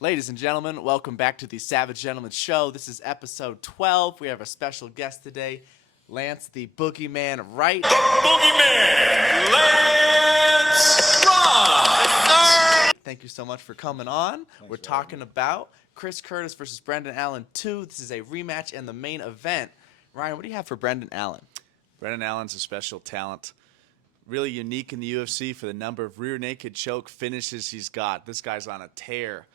Ladies and gentlemen, welcome back to the Savage Gentleman Show. This is episode 12. We have a special guest today, Lance the Boogeyman Wright. Boogeyman, Lance Ross. Thank you so much for coming on. We're talking about Chris Curtis versus Brendan Allen 2. This is a rematch and the main event. Ryan, what do you have for Brendan Allen? Brendan Allen's a special talent. Really unique in the UFC for the number of rear naked choke finishes he's got. This guy's on a tear.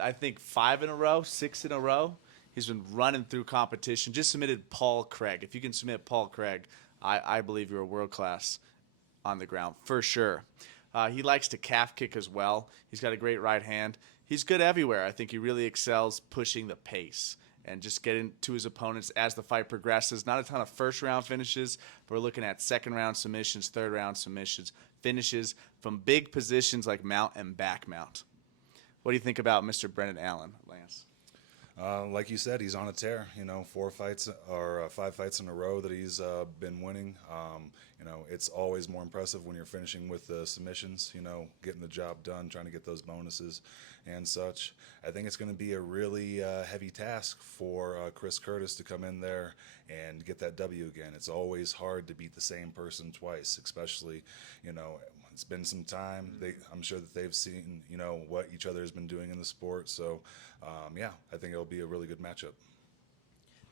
I think 5 in a row, 6 in a row. He's been running through competition. Just submitted Paul Craig. If you can submit Paul Craig, I believe you're a world class on the ground for sure. He likes to calf kick as well. He's got a great right hand. He's good everywhere. I think he really excels pushing the pace and just getting to his opponents as the fight progresses. Not a ton of first-round finishes, but we're looking at second-round submissions, third-round submissions, finishes from big positions like mount and back mount. What do you think about Mr. Brendan Allen, Lance? Like you said, he's on a tear. 4 fights or 5 fights in a row that he's been winning. It's always more impressive when you're finishing with the submissions. Getting the job done, trying to get those bonuses and such. I think it's going to be a really heavy task for Chris Curtis to come in there and get that W again. It's always hard to beat the same person twice, especially it's been some time. I'm sure that they've seen, what each other has been doing in the sport. So, I think it'll be a really good matchup.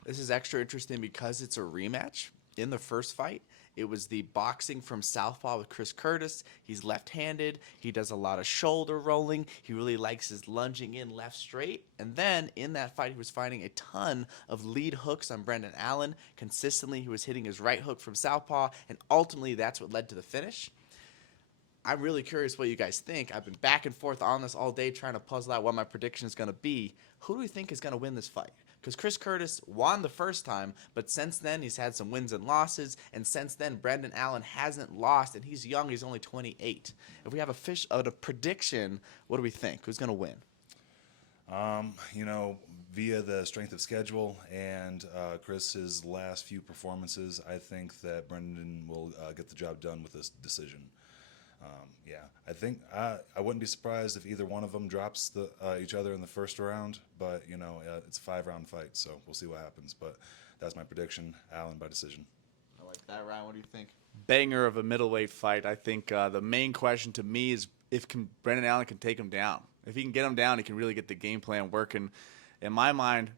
This is extra interesting because it's a rematch. In the first fight, it was the boxing from southpaw with Chris Curtis. He's left-handed. He does a lot of shoulder rolling. He really likes his lunging in left straight. And then in that fight, he was finding a ton of lead hooks on Brendan Allen. Consistently, he was hitting his right hook from southpaw, and ultimately that's what led to the finish. I'm really curious what you guys think. I've been back and forth on this all day trying to puzzle out what my prediction is going to be. Who do we think is going to win this fight? Because Chris Curtis won the first time, but since then he's had some wins and losses, and since then Brendan Allen hasn't lost, and he's young. He's only 28. If we have a prediction, what do we think? Who's going to win? Via the strength of schedule and Chris's last few performances, I think that Brendan will get the job done with this decision. I think I wouldn't be surprised if either one of them drops each other in the first round, but it's a 5-round fight, so we'll see what happens. But that's my prediction: Allen by decision. I like that, Ryan. What do you think? Banger of a middleweight fight. I think the main question to me is if Brendan Allen can take him down. If he can get him down, he can really get the game plan working. In my mind,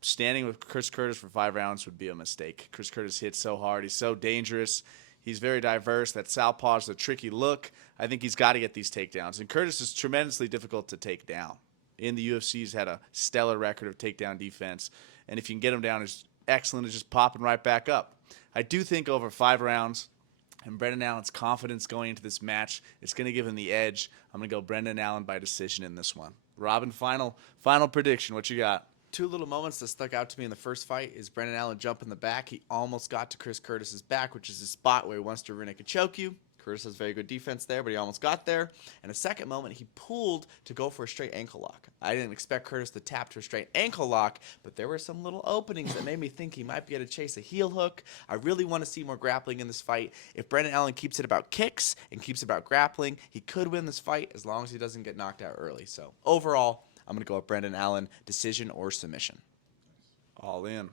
standing with Chris Curtis for 5 rounds would be a mistake. Chris Curtis hits so hard. He's so dangerous. He's very diverse. That southpaw is a tricky look. I think he's got to get these takedowns. And Curtis is tremendously difficult to take down. In the UFC, he's had a stellar record of takedown defense. And if you can get him down, it's excellent. It's just popping right back up. I do think over 5 rounds, and Brendan Allen's confidence going into this match, it's going to give him the edge. I'm going to go Brendan Allen by decision in this one. Robin, final prediction. What you got? 2 little moments that stuck out to me in the first fight is Brendan Allen jump in the back. He almost got to Chris Curtis's back, which is the spot where he wants to rear naked choke you. Curtis has very good defense there, but he almost got there. And a second moment, he pulled to go for a straight ankle lock. I didn't expect Curtis to tap to a straight ankle lock, but there were some little openings that made me think he might be able to chase a heel hook. I really want to see more grappling in this fight. If Brendan Allen keeps it about kicks and keeps it about grappling, he could win this fight as long as he doesn't get knocked out early. So overall, I'm going to go with Brendan Allen, decision or submission. All in.